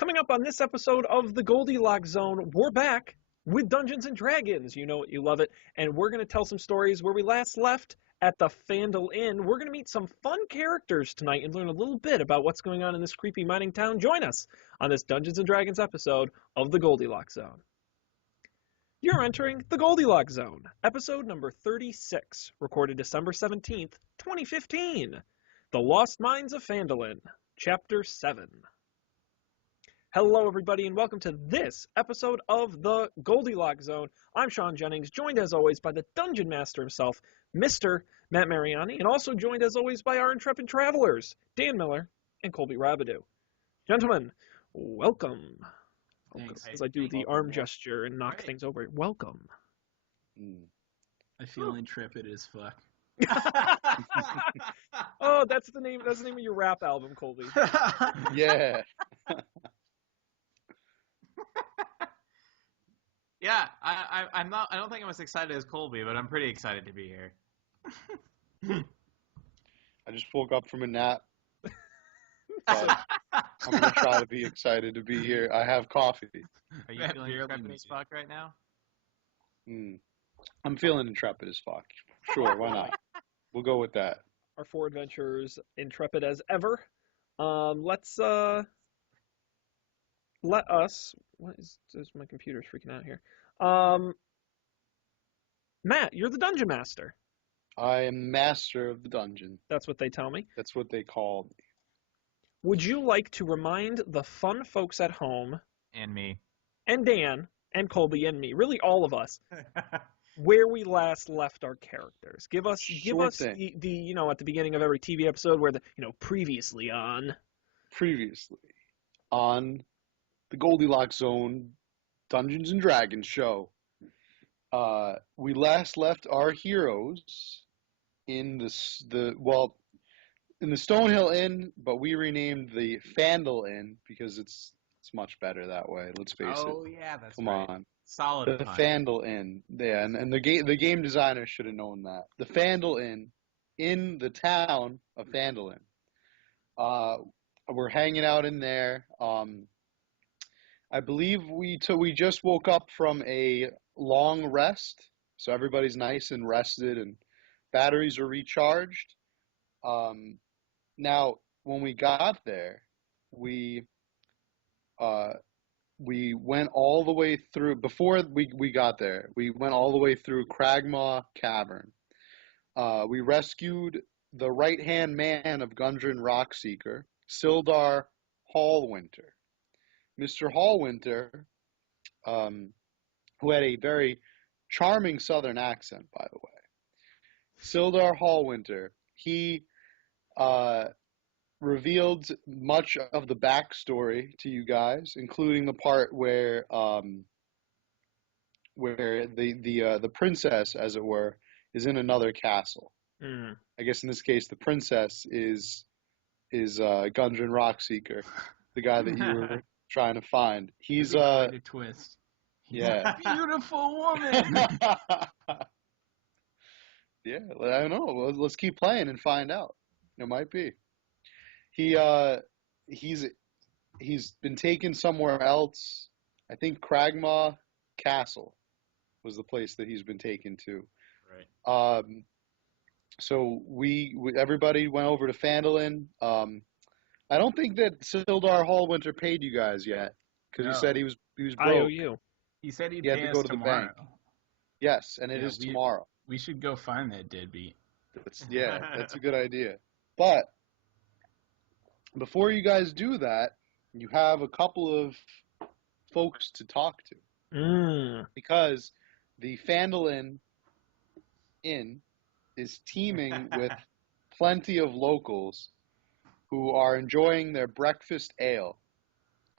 Coming up on this episode of the Goldilocks Zone, we're back with Dungeons & Dragons. You know it, you love it. And we're going to tell some stories where we last left at the Phandelver Inn. We're going to meet some fun characters tonight and learn a little bit about what's going on in this creepy mining town. Join us on this Dungeons & Dragons episode of the Goldilocks Zone. You're entering the Goldilocks Zone, episode number 36, recorded December 17th, 2015. The Lost Mines of Phandelver, Chapter 7. Hello, everybody, and welcome to this episode of the Goldilocks Zone. I'm Sean Jennings, joined as always by the Dungeon Master himself, Mr. Matt Mariani, and also joined as always by our intrepid travelers, Dan Miller and Colby Rabideau. Gentlemen, welcome. Thanks. As I do the arm gesture and knock things over. Welcome. I feel intrepid as fuck. Oh, that's the name of your rap album, Colby. Yeah. Yeah, I don't think I'm as excited as Colby, but I'm pretty excited to be here. I just woke up from a nap. But I'm going to try to be excited to be here. I have coffee. Are you feeling intrepid as fuck right now? I'm feeling intrepid as fuck. Sure, why not? We'll go with that. Our four adventurers, intrepid as ever. Let us... What is my computer's freaking out here. Matt, you're the Dungeon Master. I am master of the dungeon. That's what they tell me. That's what they call me. Would you like to remind the fun folks at home... And me. And Dan, and Colby, and me, really all of us, where we last left our characters? Give us the at the beginning of every TV episode where previously on the Goldilocks Zone Dungeons and Dragons show. We last left our heroes in the Stonehill Inn, but we renamed the Phandel Inn because it's much better that way. Let's face it. Oh yeah, that's Come right. on. Solid. The Phandel Inn. Yeah, and the game designer should have known that. The Phandel Inn in the town of Phandel Inn. We're hanging out in there. I believe we just woke up from a long rest, so everybody's nice and rested and batteries are recharged. Now, when we got there, we went all the way through, before we got there, we went all the way through Cragmaw Cavern. We rescued the right-hand man of Gundren Rockseeker, Sildar Hallwinter. Mr. Hallwinter, who had a very charming southern accent, by the way. Sildar Hallwinter, he revealed much of the backstory to you guys, including the part where the princess, as it were, is in another castle. I guess in this case, the princess is Gundren Rockseeker, the guy that you were trying to find. He's a twist. Yeah. Beautiful woman. Yeah, I don't know. Let's keep playing and find out. It might be. He's been taken somewhere else. I think Cragmaw Castle was the place that he's been taken to. Right. So everybody went over to Phandalin. I don't think that Sildar Hallwinter paid you guys yet because he said he was broke. I owe you. He said he'd He had pay to us go to the tomorrow. bank. Yes, and it is tomorrow. We should go find that deadbeat. That's a good idea. But before you guys do that, you have a couple of folks to talk to. Because the Phandalin Inn is teeming with plenty of locals who are enjoying their breakfast ale.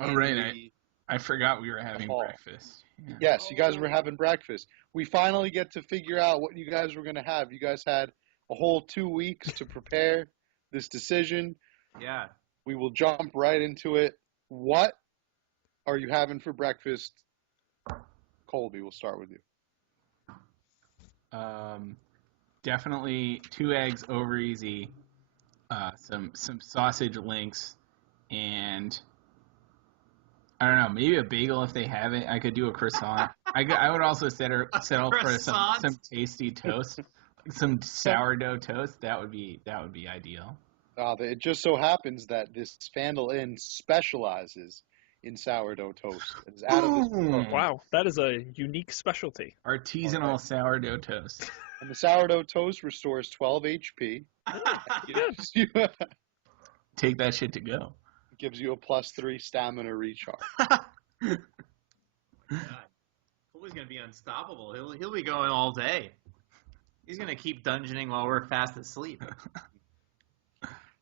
Oh, right. I forgot we were having breakfast. Yeah. Yes, you guys were having breakfast. We finally get to figure out what you guys were going to have. You guys had a whole 2 weeks to prepare this decision. Yeah. We will jump right into it. What are you having for breakfast? Colby, we'll start with you. Definitely 2 eggs over easy, some sausage links, and I don't know, maybe a bagel if they have it. I could do a croissant. I would also settle for some tasty toast, some sourdough toast. That would be ideal. It just so happens that this Phandle Inn specializes in sourdough toast. It is out of this world. Wow, that is a unique specialty. Artisanal sourdough toast. And the sourdough toast restores 12 HP. Take that shit to go. Gives you a +3 stamina recharge. God. Colby's gonna be unstoppable. He'll be going all day. He's gonna keep dungeoning while we're fast asleep.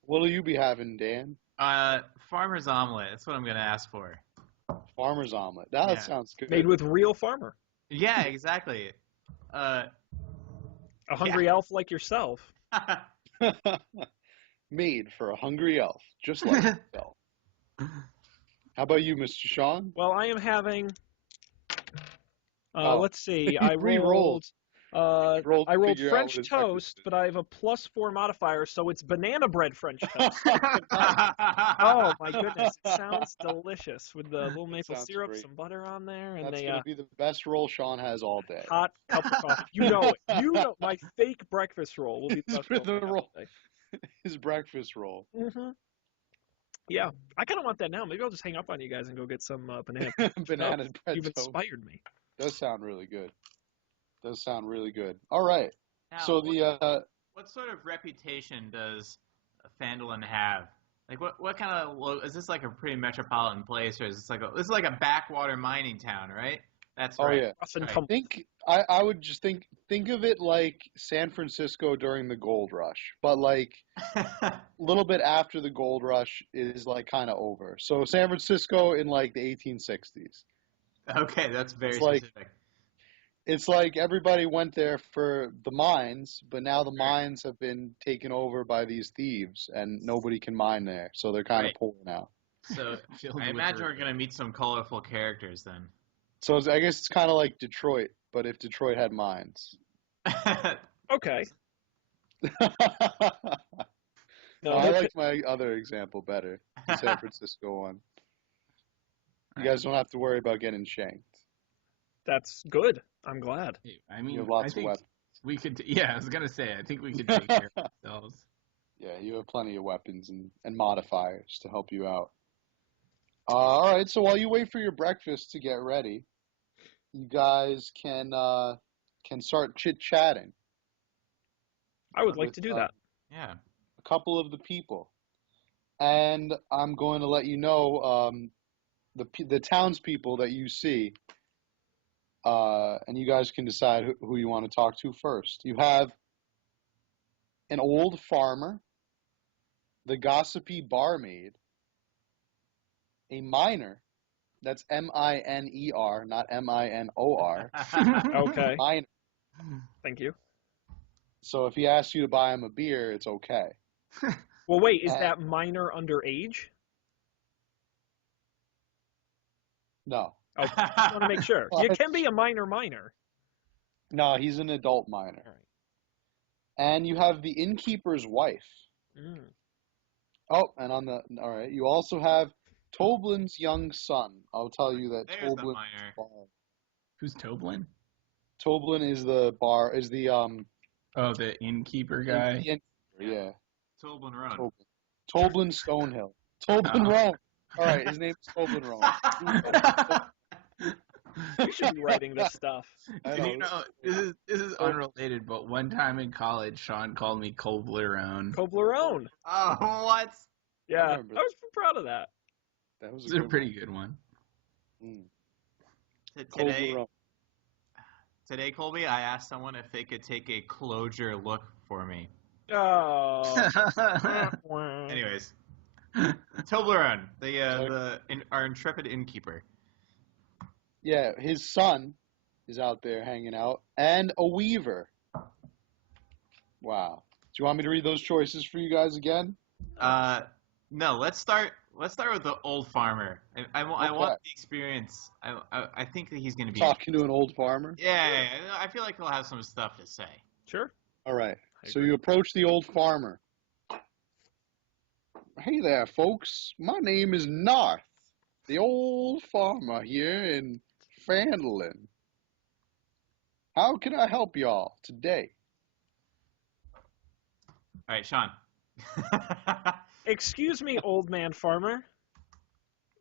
What'll you be having, Dan? Farmer's omelet. That's what I'm gonna ask for. Farmer's omelet. That sounds good. Made with real farmer. Yeah, exactly. A hungry elf like yourself. Made for a hungry elf, just like yourself. How about you, Mr. Sean? Well, I am having. Let's see. I Re-rolled. I rolled French what his toast, but I have a +4 modifier, so it's banana bread French toast. Oh my goodness, it sounds delicious with the little maple syrup, great. Some butter on there, and That's gonna be the best roll Sean has all day. hot cup of coffee. You know it. You know my fake breakfast roll will be the best roll. His breakfast roll. Mm-hmm. Yeah, I kind of want that now. Maybe I'll just hang up on you guys and go get some banana Banana toast. bread You've toast. inspired me. Does sound really good. Does sound really good. All right. Now, So what sort of reputation does Phandalin have? Like, what kind of is this like a pretty metropolitan place, or is this like a backwater mining town, right? That's right. Oh yeah. Rough and I tumble. think I would just think of it like San Francisco during the gold rush, but like a little bit after the gold rush is like kind of over. So San Francisco in like the 1860s. Okay, that's very It's like- specific. It's like everybody went there for the mines, but now the mines have been taken over by these thieves, and nobody can mine there, so they're kind of poor now. So Filled I with imagine her- we're gonna meet some colorful characters then. So I guess it's kind of like Detroit, but if Detroit had mines. Okay. No, I that's- like my other example better, the San Francisco one. You guys don't have to worry about getting shanked. that's good. I'm glad. I You mean, have lots I of think weapons. we could. Yeah, I was gonna say. I think we could take care of ourselves. Yeah, you have plenty of weapons and modifiers to help you out. All right, so while you wait for your breakfast to get ready, you guys can start chit-chatting. I would like to do that. Yeah. A couple of the people, and I'm going to let you know the townspeople that you see, and you guys can decide who you want to talk to first. You have an old farmer, the gossipy barmaid, a miner. That's M-I-N-E-R, not M-I-N-O-R. Okay. Miner. Thank you. So if he asks you to buy him a beer, it's okay. Well, wait, is that minor underage? No. Okay. I want to make sure. You can be a minor. No, he's an adult miner. All right. And you have the innkeeper's wife. Mm. Oh, and all right, you also have Toblin's young son. I'll tell you that There's the Toblin. miner. Who's Toblin? Toblin is the Oh, the innkeeper guy. the innkeeper, yeah. Tobin Run. Toblin Stonehill. Toblin Oh. Roan. All right, his name's Toblin Roan. You should be writing this stuff. I You know, this is unrelated, but one time in college, Sean called me Coblerone. Toblerone. Oh, what? Yeah, I remember was proud of that. That was It's a pretty good one. one. Today, Toblerone. today, Colby, I asked someone if they could take a closure look for me. Oh. Anyways, Toblerone, our intrepid innkeeper. Yeah, his son is out there hanging out, and a weaver. Wow. Do you want me to read those choices for you guys again? No, let's start with the old farmer. I want the experience. I think that he's going to be Talking to an old farmer? Yeah, I feel like he'll have some stuff to say. Sure. All right. I So agree. you approach the old farmer. Hey there, folks. My name is Narth. the old farmer here in Phandelver. How can I help y'all today? All right, Sean. Excuse me, old man farmer.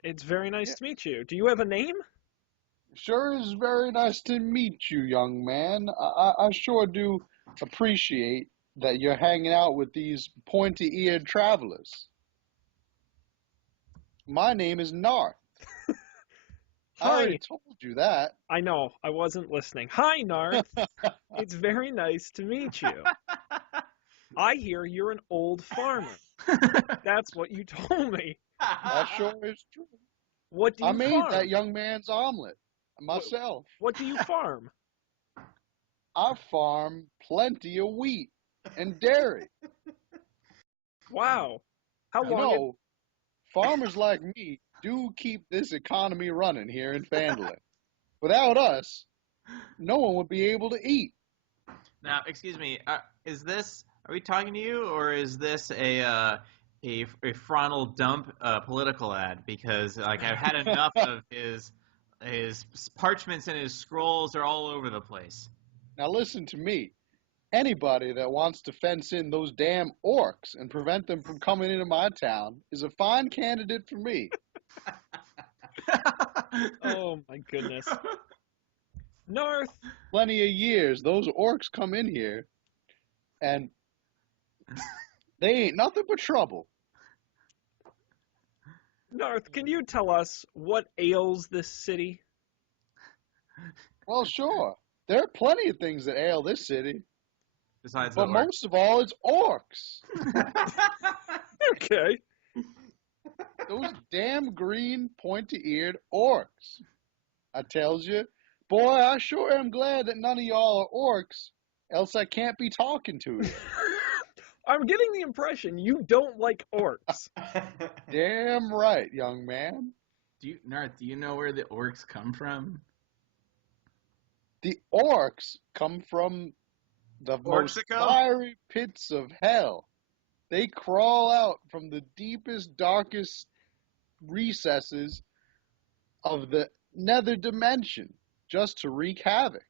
It's very nice Yeah. to meet you. Do you have a name? Sure is very nice to meet you, young man. I sure do appreciate that you're hanging out with these pointy-eared travelers. My name is Narth. I Hi. already told you that. I know, I wasn't listening. Hi, Narth. It's very nice to meet you. I hear you're an old farmer. That's what you told me. That sure is true. What do you I made farm? that young man's omelet myself. What do you farm? I farm plenty of wheat and dairy. Wow. How You long? know, farmers like me do keep this economy running here in Phandelver. Without us, no one would be able to eat. Now, excuse me. Are we talking to you, or is this a frontal dump political ad? Because like I've had enough of his parchments and his scrolls are all over the place. Now listen to me. Anybody that wants to fence in those damn orcs and prevent them from coming into my town is a fine candidate for me. Oh my goodness. Narth. Plenty of years, those orcs come in here and they ain't nothing but trouble. Narth, can you tell us what ails this city? Well, sure. There are plenty of things that ail this city, Besides but the most of all, it's orcs. Okay. Those damn green, pointy-eared orcs. I tells you, boy, I sure am glad that none of y'all are orcs, else I can't be talking to you. I'm getting the impression you don't like orcs. Damn right, young man. Narth, do you know where the orcs come from? The orcs come from the most Orxico? fiery pits of hell. They crawl out from the deepest, darkest recesses of the nether dimension just to wreak havoc.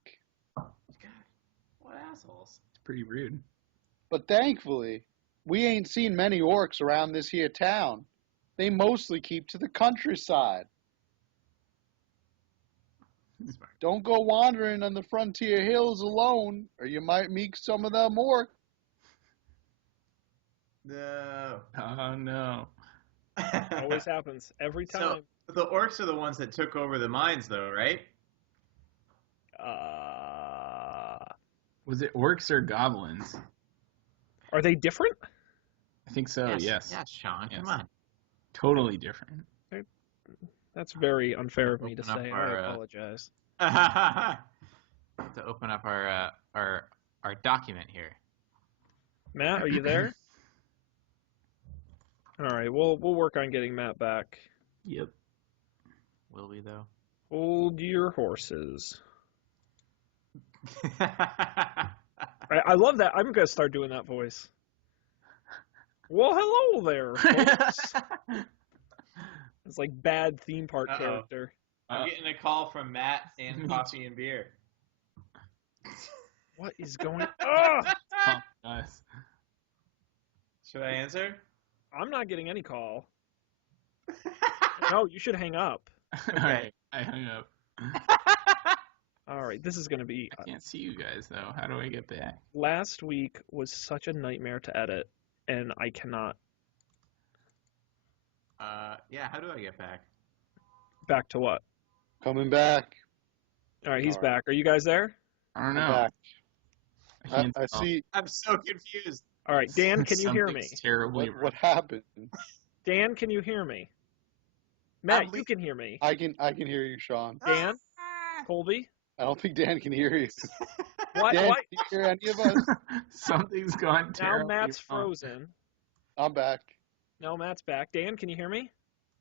What assholes? It's pretty rude. But thankfully, we ain't seen many orcs around this here town. They mostly keep to the countryside. Don't go wandering on the frontier hills alone, or you might meet some of them orcs. No. Oh no. Always happens. Every So time. the orcs are the ones that took over the mines, though, right? Was it orcs or goblins? Are they different? I think so, yes. Yes, Sean. Yes. Come on. Totally different. That's very unfair of me to Open up say. our, I apologize. To open up our document here. Matt, are you there? All right, we'll work on getting Matt back. Yep. Will we though? Hold your horses. I love that. I'm gonna start doing that voice. Well, hello there, folks. It's like bad theme park character. I'm getting a call from Matt and Coffee and Beer. What is going on? Oh! Oh, nice. Should I answer? I'm not getting any call. No, you should hang up. All right, I hung up. All right, this is going to be... I can't see you guys, though. How do I get back? Last week was such a nightmare to edit, and I cannot... Yeah, how do I get back? Back to what? Coming back. All right, he's All right. back. Are you guys there? I don't I'm know. back. I can't I tell. see I'm so confused. All right, Dan, can you hear me? Something's terribly what happened. Dan, can you hear me? Matt, I'm you can hear me. I can hear you, Sean. Dan? Colby? I don't think Dan can hear you. What? Dan, What? can you hear any of us? Something's gone Now terribly Matt's wrong. frozen. I'm back. No, Matt's back. Dan, can you hear me?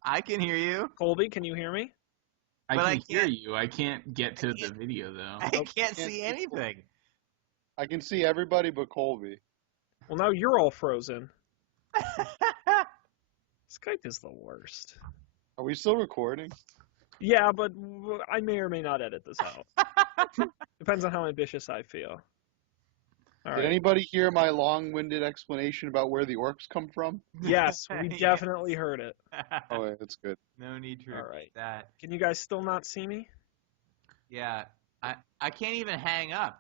I can hear you. Colby, can you hear me? I But can I hear can't- you. I can't get to the video, though. I can't can't see see anything. I can see everybody but Colby. Well, now you're all frozen. Skype is the worst. Are we still recording? Yeah, but I may or may not edit this out. Depends on how ambitious I feel. All Did right. anybody hear my long-winded explanation about where the orcs come from? Yes, we Yes. definitely heard it. Oh, yeah, that's good. No need to All repeat right. that. Can you guys still not see me? Yeah, I can't even hang up.